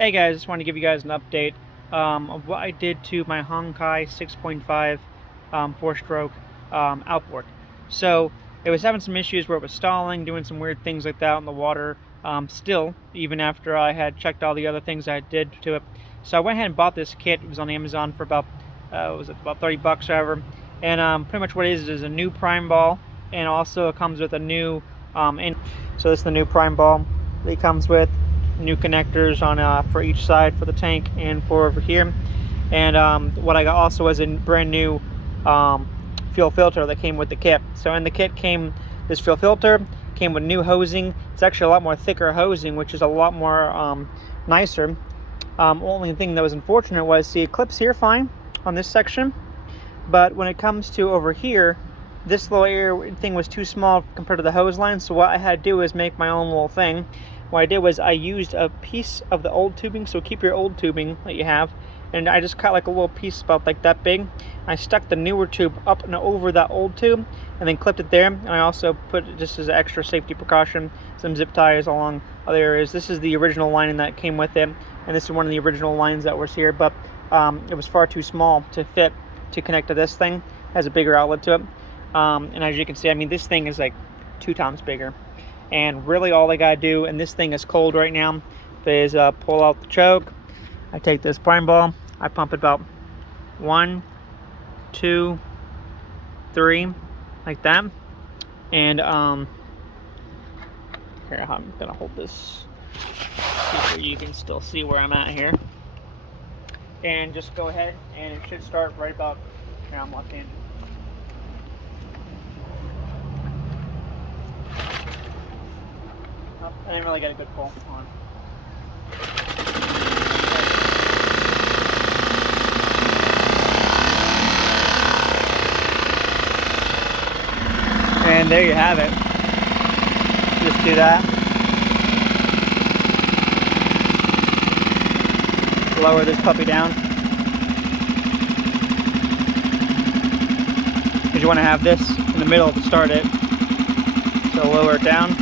Hey guys, just want to give you guys an update of what I did to my hangkai 6.5 4-stroke outboard. So it was having some issues where it was stalling, doing some weird things like that in the water. Still, even after I had checked all the other things I did to it. So I went ahead and bought this kit. It was on Amazon for about about 30 bucks or whatever. And pretty much what it is a new prime ball, and also it comes with a new so this is the new prime ball that it comes with. New connectors on for each side for the tank and for over here. And what I got also was a brand new fuel filter that came with the kit. So in the kit came this fuel filter, came with new hosing. It's actually a lot more thicker hosing, which is a lot more nicer. Only thing that was unfortunate was, see, it clips here fine on this section, but when it comes to over here, this little area thing was too small compared to the hose line. So what I had to do is make my own little thing. What I did was I used a piece of the old tubing, so keep your old tubing that you have, and I just cut like a little piece about like that big. I stuck the newer tube up and over that old tube and then clipped it there. And I also put, just as an extra safety precaution, some zip ties along other areas. This is the original lining that came with it, and this is one of the original lines that was here, but it was far too small to fit to connect to this thing. It has a bigger outlet to it, and as you can see, I mean, this thing is like 2 times bigger. And really all I gotta do, and this thing is cold right now, is pull out the choke. I take this prime ball, I pump it about 1, 2, 3, like that. And here, I'm gonna hold this so you can still see where I'm at here. And just go ahead, and it should start right about here. I'm left-handed. I didn't really get a good pull on. And there you have it. Just do that. Lower this puppy down. Because you want to have this in the middle to start it. So lower it down.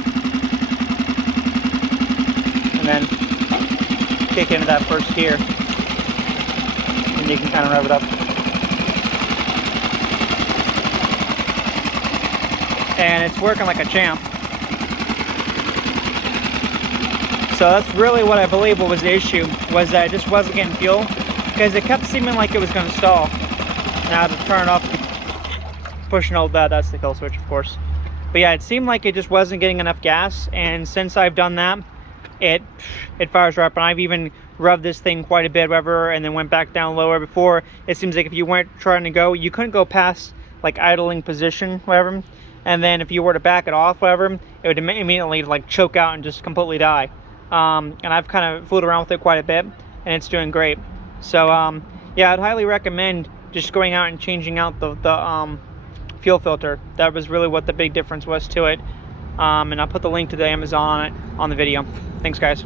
And then kick into that first gear, and you can kind of rev it up. And it's working like a champ. So that's really what I believe what was the issue, was that I just wasn't getting fuel, because it kept seeming like it was going to stall. Now to turn it off, pushing all that's the kill switch, of course. But yeah, it seemed like it just wasn't getting enough gas, and since I've done that, it fires right up. And I've even revved this thing quite a bit, whatever, and then went back down lower. Before, it seems like if you weren't trying to go, you couldn't go past like idling position, whatever, and then if you were to back it off, whatever, it would immediately like choke out and just completely die. And I've kind of fooled around with it quite a bit, and it's doing great. So yeah, I'd highly recommend just going out and changing out the fuel filter. That was really what the big difference was to it. And I'll put the link to the Amazon on it on the video. Thanks, guys.